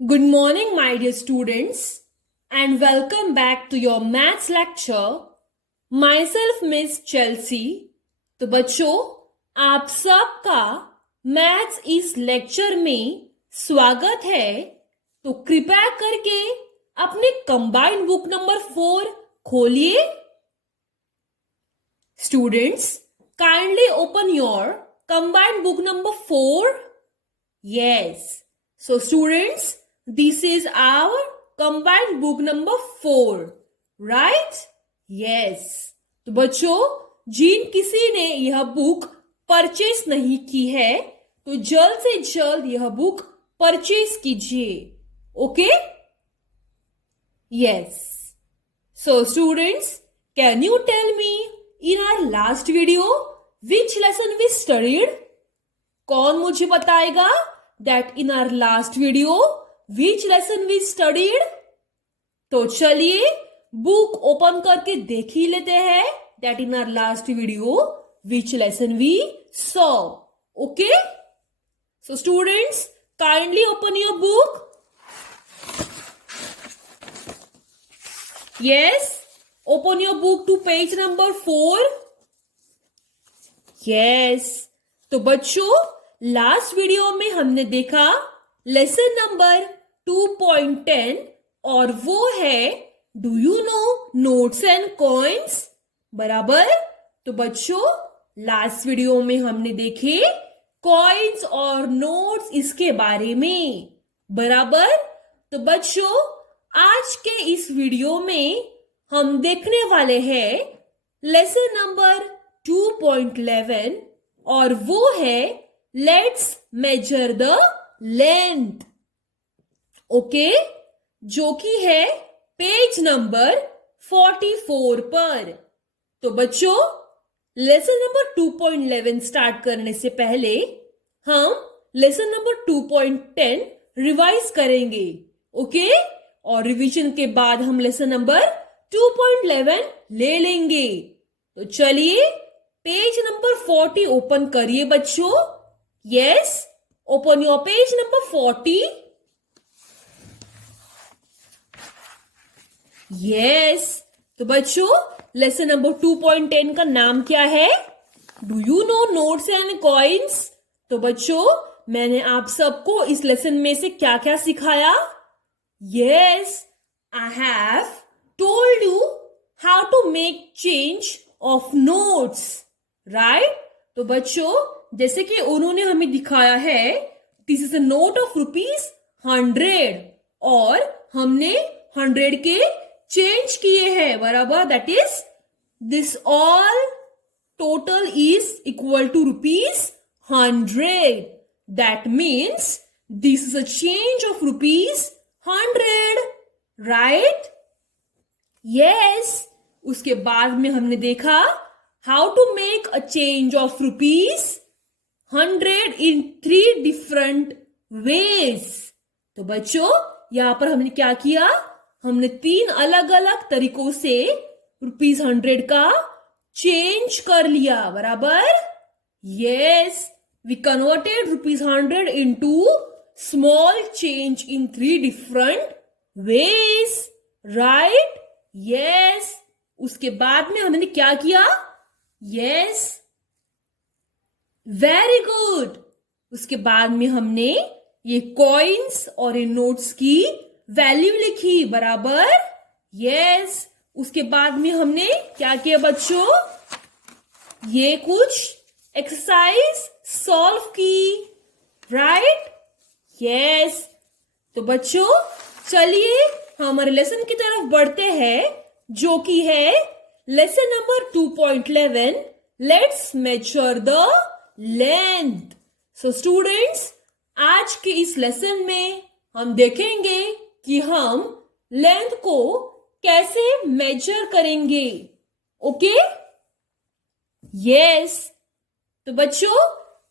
Good morning, my dear students, and welcome back to your maths lecture. Myself, Miss Chelsea. तो बच्चों, आप सबका maths इस lecture में स्वागत है। तो कृपया करके अपने कंबाइंड बुक नंबर 4 खोलिए। Students, kindly open your combined book number 4. Yes. So students, this is our combined book number 4. Right? Yes. तो बच्चों, जिन किसी ने यह बुक परचेस नहीं की है तो जल्द से जल्द यह बुक परचेस कीजिए। Okay? Yes. So students, can you tell me in our last video which lesson we studied? कौन मुझे बताएगा that in our last video which lesson we studied? तो चलिए बुक ओपन करके देख ही लेते हैं that in our last video which lesson we saw. Okay? So students, kindly open your book. Yes, open your book to page number 4. Yes. तो बच्चों, last video में हमने देखा लेसन नंबर 2.10 और वो है do you know notes and coins. बराबर। तो बच्चों, लास्ट वीडियो में हमने देखे कॉइन्स और नोट्स इसके बारे में। बराबर। तो बच्चों, आज के इस वीडियो में हम देखने वाले हैं लेसन नंबर 2.11 और वो है let's major the length. Okay, जो कि है पेज नंबर 44 पर। तो बच्चों, लेसन नंबर 2.11 स्टार्ट करने से पहले हम लेसन नंबर 2.10 रिवाइज करेंगे। ओके, और रिवीजन के बाद हम लेसन नंबर 2.11 ले लेंगे। तो चलिए पेज नंबर 40 ओपन करिए बच्चों। Yes, open your page number 40। Yes. तो बच्चों, लेसन नंबर 2.10 का नाम क्या है? Do you know notes and coins. तो बच्चों, मैंने आप सबको इस लेसन में से क्या क्या सिखाया? Yes, I have told you how to make change of notes. Right? तो बच्चों, जैसे कि उन्होंने हमें दिखाया है this is a note of ₹100 और हमने 100 के चेंज किए हैं। बराबर। That is this all total is equal to ₹100। That means this is a change of ₹100। Right? Yes. उसके बाद में हमने देखा how to make a change of ₹100 in 3 different veg. तो बच्चों, यहां पर हमने क्या किया? हमने 3 अलग अलग तरीकों से ₹100 का चेंज कर लिया। बराबर। Yes, we converted ₹100 into small change in 3 different ways. Right? Yes. उसके बाद में हमने क्या किया? Yes, very good. उसके बाद में हमने ये कॉइन्स और ये नोट्स की वैल्यू लिखी। बराबर। यस। उसके बाद में हमने क्या किया बच्चों? ये कुछ एक्सरसाइज सॉल्व की। राइट? यस। तो बच्चों, चलिए हमारे लेसन की तरफ बढ़ते हैं जो कि है lesson number 2.11 let's major the length. So students, आज के इस लेसन में हम देखेंगे कि हम लेंथ को कैसे मेजर करेंगे। ओके? यस। तो बच्चों,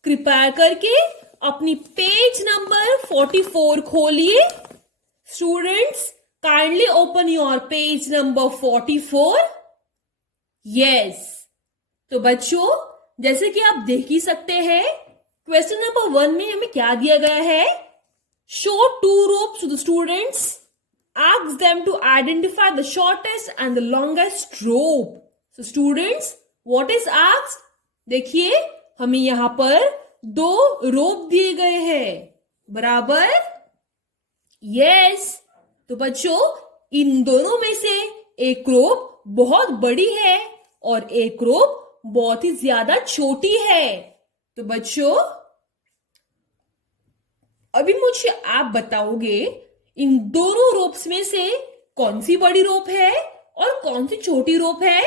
कृपया करके अपनी पेज नंबर 44 खोलिए। Students, kindly open your page number 44। Yes. तो बच्चों, जैसे कि आप देख ही सकते हैं क्वेश्चन नंबर 1 में हमें क्या दिया गया है? Show two ropes to the students. Ask them to identify the shortest and the longest rope. So students, what is asked? देखिए हमें यहां पर 2 रोप दिए गए हैं, बराबर? यस। तो बच्चों, इन दोनों में से एक रोप बहुत बड़ी है और एक रोप बहुत ही ज्यादा छोटी है। तो बच्चों, अभी मुझे आप बताओगे इन दोनों रोप्स में से कौन सी बड़ी रोप है और कौन सी छोटी रोप है?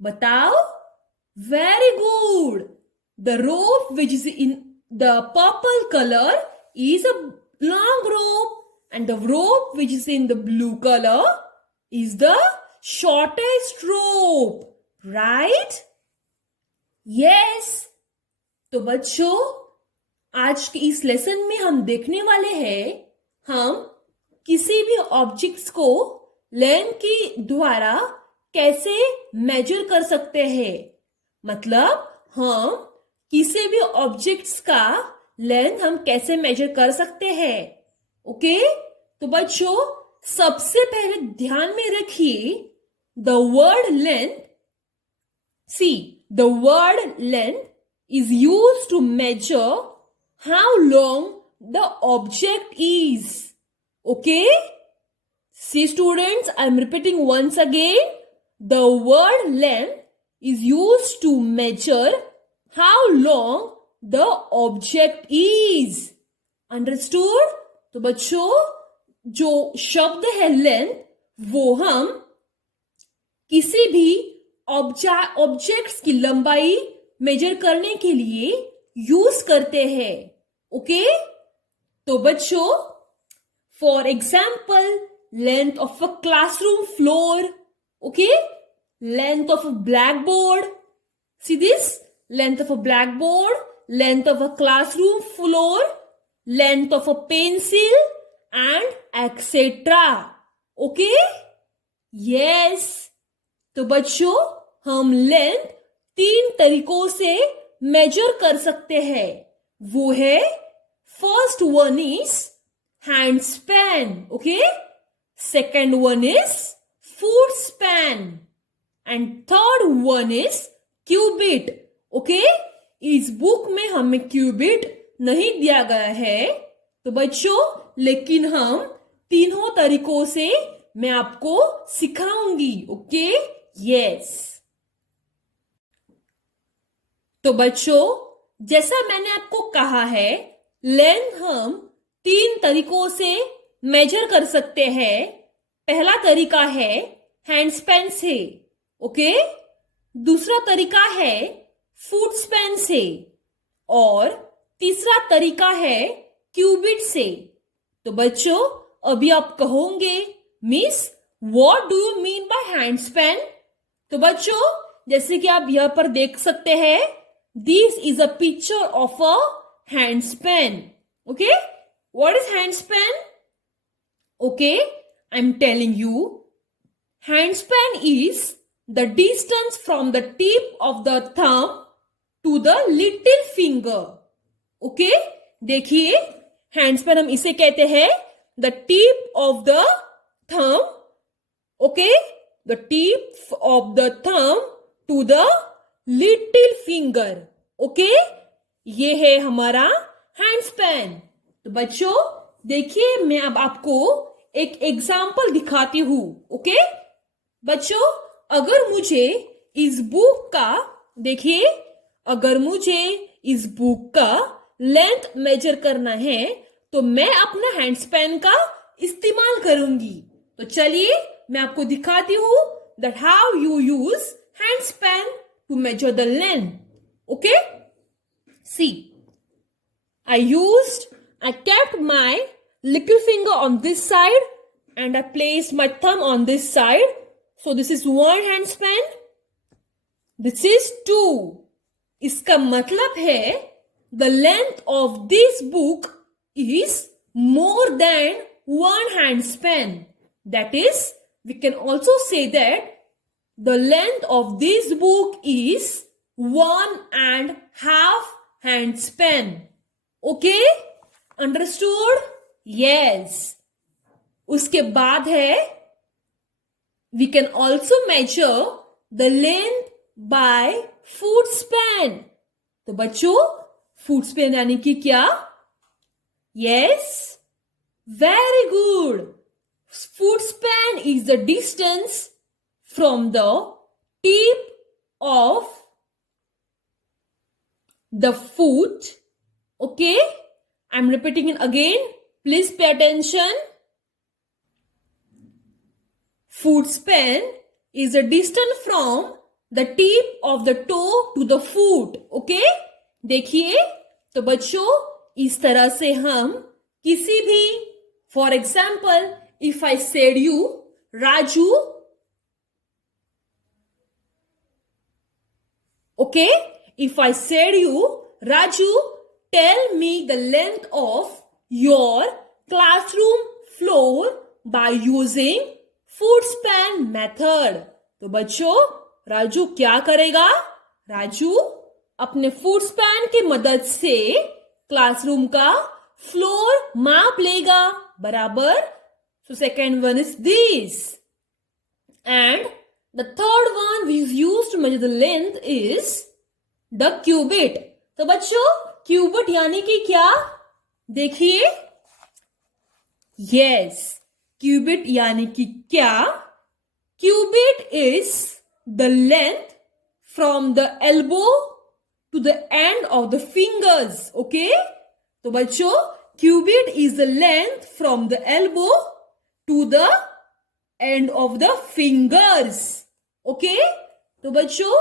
बताओ। Very good. The rope which is in the purple colour is a long rope and the rope which is in the blue color is the shortest rope, right? Yes. तो बच्चों, आज के इस लेसन में हम देखने वाले हैं हम किसी भी ऑब्जेक्ट्स को लेंथ के द्वारा कैसे मेजर कर सकते हैं। मतलब हम किसी भी ऑब्जेक्ट्स का लेंथ हम कैसे मेजर कर सकते हैं। ओके? तो बच्चों, सबसे पहले ध्यान में रखिए the word length. See, the word length is used to measure how long the object is. Okay? See students, I am repeating once again. The word length is used to measure how long the object is. Understood? तो बच्चों, जो शब्द है length वो हम किसी भी objects की लंबाई मेजर करने के लिए यूज करते हैं। ओके? तो बच्चों, for example length of a classroom floor, okay, length of a black board, see this, length of a black board, length of a classroom floor, length of a pencil and etcetera. Okay? Yes. तो बच्चों, हम length 3 तरीकों से major कर सकते हैं। वो है, first one is hand span, okay, second one is foot span and third one is cubit. Okay? इस बुक में हमें क्यूबिट नहीं दिया गया है, तो बच्चों, लेकिन हम तीनों तरीकों से मैं आपको सिखाऊंगी। ओके? यस। तो बच्चों, जैसा मैंने आपको कहा है, लेंथ हम 3 तरीकों से मेजर कर सकते हैं। पहला तरीका है हैंड स्पैन से, ओके, दूसरा तरीका है फुट स्पैन से और तीसरा तरीका है क्यूबिट से। तो बच्चों, अभी आप कहोगे miss what do you mean by hand span? तो बच्चों, जैसे कि आप यहां पर देख सकते हैं, this is a picture of a hand span. Okay? What is hand span? Okay, I'm telling you. Hand span is the distance from the tip of the thumb to the little finger. Okay? देखिए, hand span हम इसे कहते हैं the tip of the thumb. Okay? The tip of the thumb to the little finger. Okay? ये है हमारा hand span. तो बच्चों, देखिए, मैं अब आपको एक एग्जाम्पल दिखाती हूं। ओके? बच्चों, अगर मुझे इस बुक का, देखिए, अगर मुझे इस बुक का लेंथ मेजर करना है तो मैं अपना हैंड स्पैन का इस्तेमाल करूंगी। तो चलिए मैं आपको दिखाती हूं that how you use hand span to measure the length. Okay? See, I kept my little finger on this side and I placed my thumb on this side. So this is one hand span. This is 2. इसका मतलब है the length of this book is more than one hand span. That is, we can also say that the length of this book is 1.5 hand span. Okay? Understood? Yes. उसके बाद है we can also measure the length by foot span. तो बच्चों foot span यानी कि क्या? Yes, very good. Foot span is the distance from the tip of the foot. Okay, I'm repeating it again. Please pay attention. Foot span is the distance from the tip of the toe to the foot. Okay? देखिए, तो बच्चों इस तरह से हम किसी भी, for example, if I said you, Raju, okay? If I said you, Raju, tell me the length of your classroom floor by using foot span method. तो बच्चों राजू क्या करेगा? राजू अपने फुट स्पैन की मदद से क्लासरूम का फ्लोर माप लेगा, बराबर। So second one is this and the third one we used to measure the length is the cubit. तो बच्चों क्यूबिट यानी कि क्या? देखिए, यस, क्यूबिट यानी कि क्या? Cubit is the length from the elbow to the end of the fingers. Okay, तो बच्चों cubit is the length from the elbow to the end of the fingers. Okay, तो बच्चों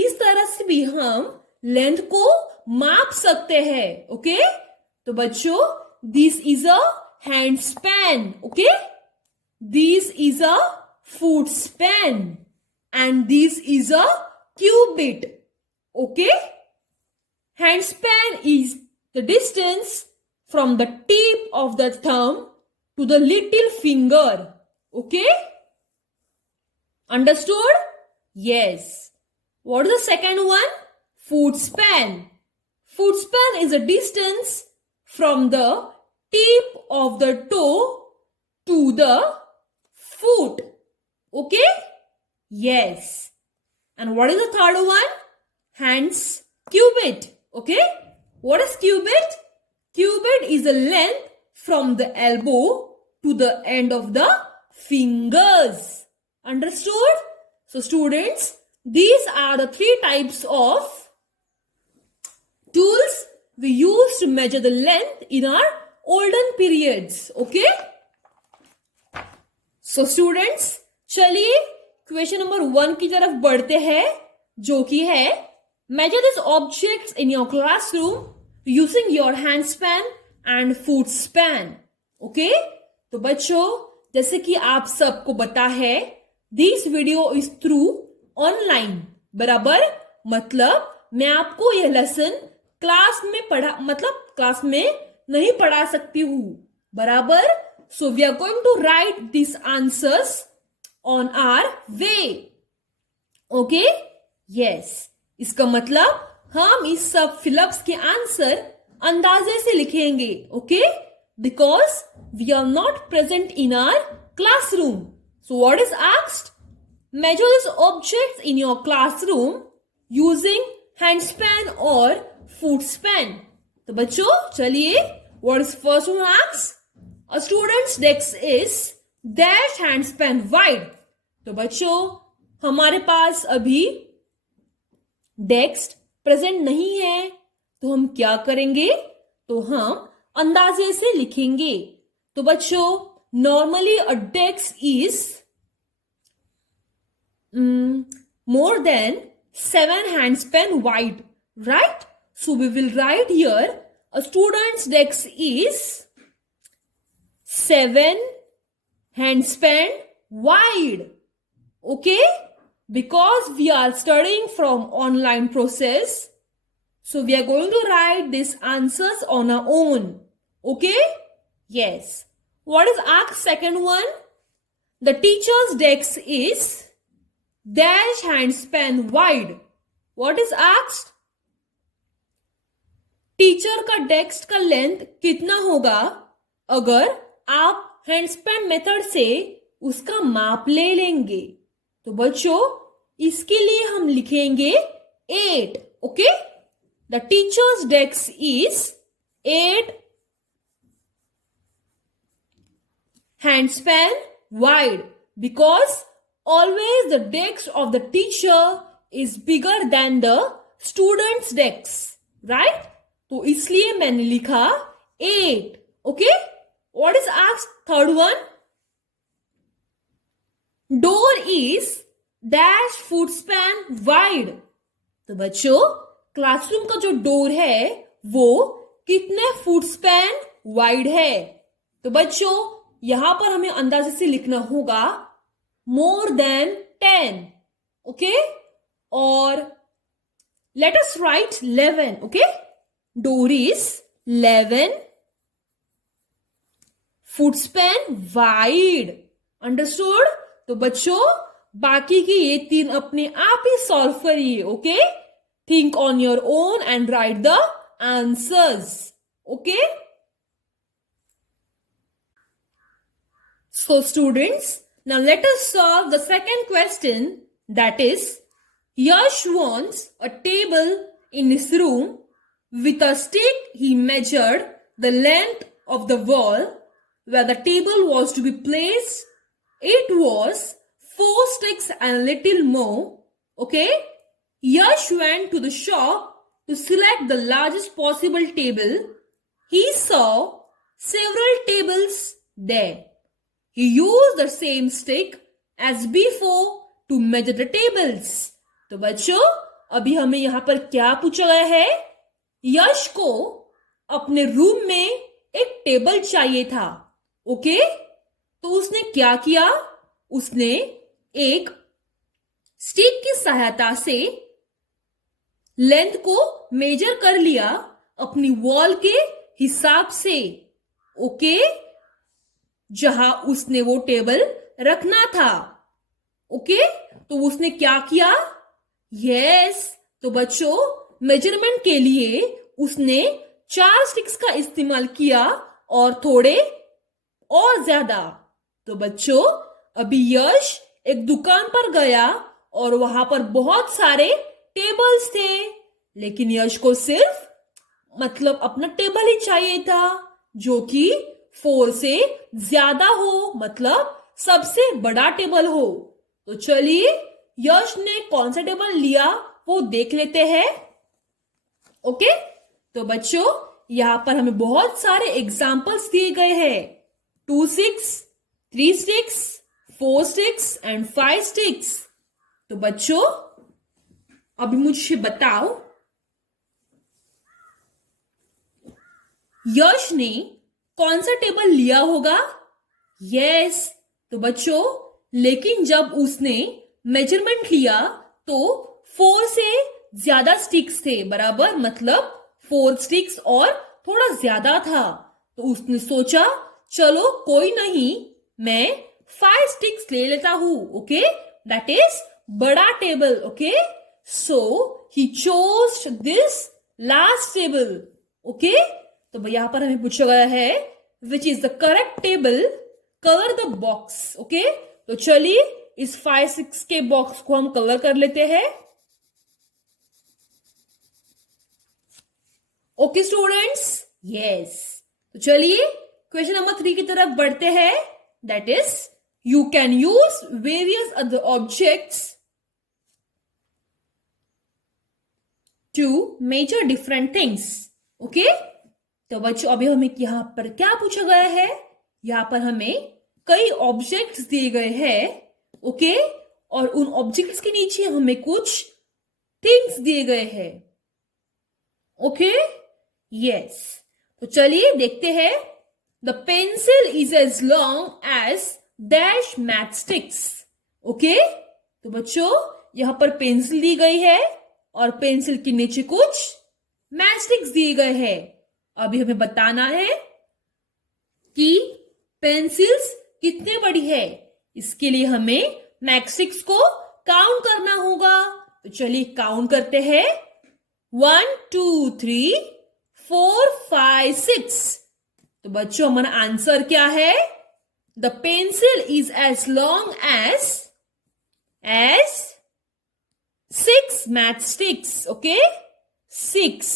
इस तरह से भी हम लेंथ को माप सकते हैं। ओके, तो बच्चों this is a hand span. Okay, this is a foot span and this is a cubit. Okay, hand span is the distance from the tip of the thumb to the little finger. Okay, understood? Yes. What is the second one? Foot span. Foot span is a distance from the tip of the toe to the foot. Okay? Yes. And what is the third one? Hands cubit. Okay? What is cubit? Cubit is the length from the elbow to the end of the fingers. Understood? So students, these are the three types of tools we used to measure the length in our olden periods. Okay? So students चलिए question number 1 की तरफ बढ़ते हैं, जो कि है measure this objects in your classroom using your hand span and foot span. Okay, तो बच्चों जैसे कि आप सबको पता है this video is through online, बराबर। मतलब मैं आपको यह लेसन क्लास में क्लास में नहीं पढ़ा सकती हूँ, बराबर। So we are going to write these answers on our way. Okay? Yes. इसका मतलब हम इस सब फिलअप्स के आंसर अंदाजे से लिखेंगे। Okay? Because we are not present in our classroom. So what is asked? Measure these objects in your classroom using hand span or foot span. तो बच्चों चलिए, what is first one asked? A student's desk is dash hand span wide. तो बच्चों हमारे पास अभी desk present नहीं है, तो हम क्या करेंगे? तो हम अंदाजे से लिखेंगे। तो बच्चों normally a desk is more than 7 hand span wide, right? So we will write here a student's desk is 7 hand span wide. Okay, because we are studying from online process, so we are going to write these answers on our own. Okay, yes. What is asked second one? The teacher's desk is dash hand span wide. What is asked? Teacher का desk का length कितना होगा? अगर आप हैंडस्पैन method से उसका माप ले लेंगे। तो बच्चों इसके लिए हम लिखेंगे 8. Okay, the teachers desk is 8 handspan wide because always the desk of the teacher is bigger than the student's desk, right? तो इसलिए मैंने लिखा 8. Okay, what is asked third one? Door is dash foot span wide. तो बच्चों classroom का जो door है वो कितने फुट स्पैन वाइड है? तो बच्चों यहां पर हमें अंदाजे से लिखना होगा मोर देन 10. ओके, और let us right 11. Okay, door is 11 foot span wide. Understood? तो बच्चों बाकी की ये 3 अपने आप ही सॉल्व करिए. Okay, think on your own and right the answers. Okay, so students, now let us solve the second question, that is Yash wants a table in his room. With a stick he measured the length of the wall where the table was to be placed. It was 4 sticks and a little more. Okay, Yash went to the shop to select the largest possible table. He saw several tables there. He used the same stick as before to measure the tables. तो बच्चों अभी हमें यहां पर क्या पूछा गया है? यश को अपने रूम में एक टेबल चाहिए था. ओके, तो उसने क्या किया? उसने एक स्टिक की सहायता से लेंथ को मेजर कर लिया अपनी वॉल के हिसाब से. ओके, जहां उसने वो टेबल रखना था. ओके, तो उसने क्या किया? यस, तो बच्चों मेजरमेंट के लिए उसने 4 स्टिक्स का इस्तेमाल किया और थोड़े और ज्यादा. तो बच्चों अभी यश एक दुकान पर गया और वहां पर बहुत सारे टेबल्स थे, लेकिन यश को सिर्फ अपना टेबल ही चाहिए था जो कि 4 से ज्यादा हो, मतलब सबसे बड़ा टेबल हो. तो चलिए यश ने कौन सा टेबल लिया वो देख लेते हैं. ओके, तो बच्चों यहां पर हमें बहुत सारे एग्जाम्पल्स दिए गए हैं. 2 sticks, 3 sticks, 4 sticks and 5 sticks. तो बच्चों अभी मुझे बताओ यश ने कौन सा टेबल लिया होगा? यस, तो बच्चों लेकिन जब उसने मेजरमेंट लिया तो 4 से ज्यादा स्टिक्स थे, बराबर, मतलब 4 स्टिक्स और थोड़ा ज्यादा था. तो उसने सोचा चलो कोई नहीं, मैं 5 स्टिक्स ले लेता हूं. ओके, दैट इज बड़ा table. Okay, so he chose this last table. Okay, तो यहां पर हमें पूछा गया है which is the correct table, colour the box. Okay, तो चलिए इस 5 6 के बॉक्स को हम कलर कर लेते हैं. ओके स्टूडेंट्स, यस, तो चलिए क्वेश्चन नंबर 3 की तरफ बढ़ते हैं. That is you can use various other objects to measure different things. Okay, तो बच्चों अभी हमें यहां पर क्या पूछा गया है? यहां पर हमें कई ऑब्जेक्ट्स दिए गए हैं. ओके, और उन ऑब्जेक्ट्स के नीचे हमें कुछ थिंग्स दिए गए हैं. ओके, यस, तो चलिए देखते हैं. The pencil is as long as dash matchsticks. Okay, तो बच्चों यहां पर पेंसिल दी गई है और पेंसिल के नीचे कुछ मैथ स्टिक्स दिए गए हैं. अभी हमें बताना है कि पेंसिल्स कितने बड़ी है. इसके लिए हमें मैथस्टिक्स को काउंट करना होगा. तो चलिए काउंट करते हैं. 1 2 3 4 5 6. तो बच्चों हमारा आंसर क्या है? The pencil is as long as 6 matchsticks. Okay, 6.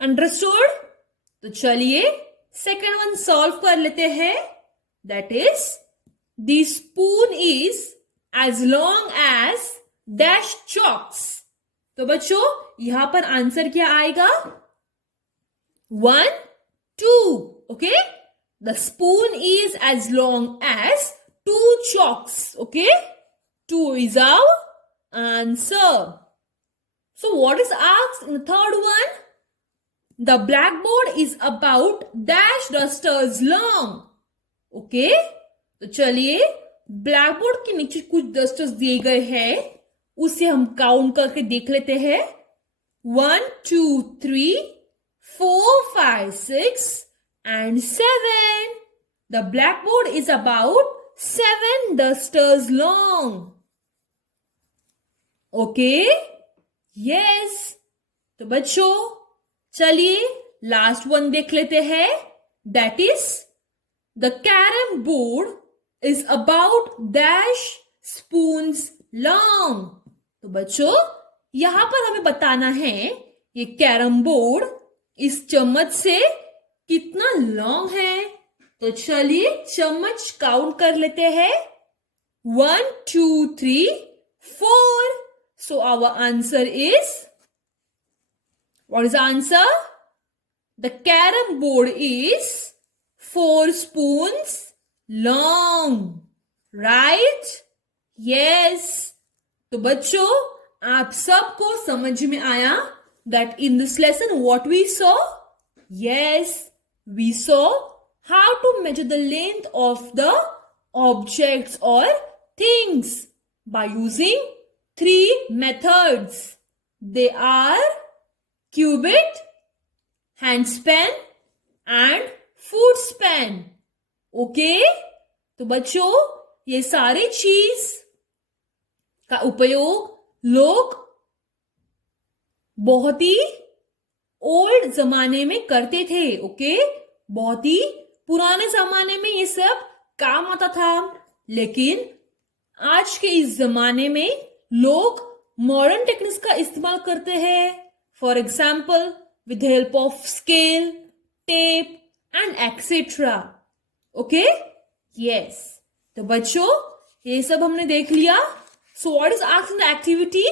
Understood? तो चलिए सेकेंड वन सॉल्व कर लेते हैं. That is the spoon is as long as dash chalks. तो बच्चों यहां पर आंसर क्या आएगा? 1, 2. Okay, the spoon is as long as 2 chalks. Okay, 2 is our answer. So what is asked in the third one? The blackboard is about dash dusters long. Okay? तो चलिए blackboard के नीचे कुछ डस्टर्स दिए गए हैं, उसे हम काउंट करके देख लेते हैं. 1, 2, 3, 4, 5, 6 and 7. The blackboard is about 7 dusters long. Okay? Yes. तो बच्चों चलिए लास्ट वन देख लेते हैं. That is the carrom board is about dash spoons long. तो बच्चों यहां पर हमें बताना है ये कैरम बोर्ड इस चम्मच से कितना लॉन्ग है. तो चलिए चम्मच काउंट कर लेते हैं. 1, 2, 3, 4. So our answer is, what is the answer? The carom board is 4 spoons long. Right? Yes. तो बच्चों आप सबको समझ में आया that in this lesson what we saw? Yes, we saw how to measure the length of the objects or things by using 3 methods. They are cubit, handspan and foot span. Okay? तो बच्चों ये सारी चीज का उपयोग लोग बहुत ही old जमाने में करते थे. ओके, बहुत ही पुराने जमाने में ये सब काम आता था. लेकिन आज के इस जमाने में लोग मॉडर्न टेक्निक्स का इस्तेमाल करते हैं. For example with help of scale, tape and etcetera. Okay, yes. तो बच्चों ये सब हमने देख लिया. So what is asked in the activity?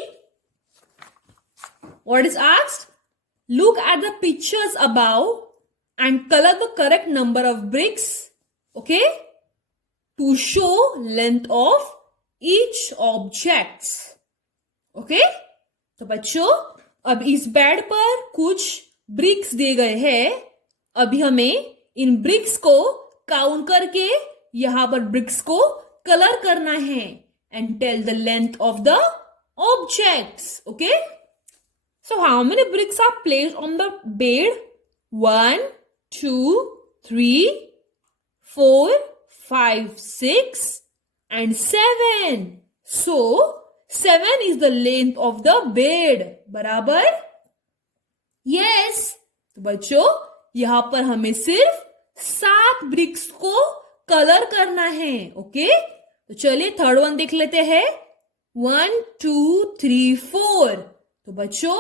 What is asked? Look at the pictures above and color the correct number of bricks, okay, to show length of each objects. Okay? तो बच्चों अब इस बेड पर कुछ BRICS दिए गए हैं. अभी हमें इन ब्रिक्स को काउंट करके यहां पर ब्रिक्स को कलर करना है and tell the length of the objects. Okay? So how many bricks are placed on the bed? 1, 2, 3, 4, 5, 6 and 7. So 7 is the length of the bed. बराबर? Yes. तो बच्चों यहां पर हमें सिर्फ 7 ब्रिक्स को कलर करना है. ओके, तो चलिए थर्ड वन देख लेते हैं. 1, 2, 3, 4. तो बच्चों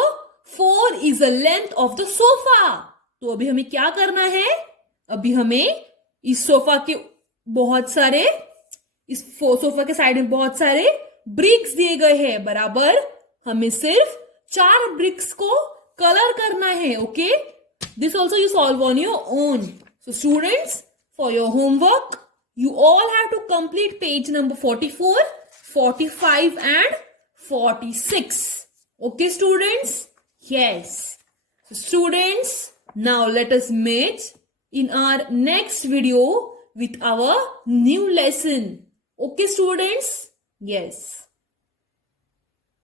4 is the length of the sofa. तो अभी हमें क्या करना है? अभी हमें इस सोफा के बहुत सारे, इस सोफा के साइड में बहुत सारे ब्रिक्स दिए गए हैं. बराबर हमें सिर्फ 4 ब्रिक्स को कलर करना है. Okay, this also you solve on your own. So students, for your homework you all have to complete page number 44, 45 and 46. Okay, students? Yes. So, students, now let us meet in our next video with our new lesson. Okay, students? Yes.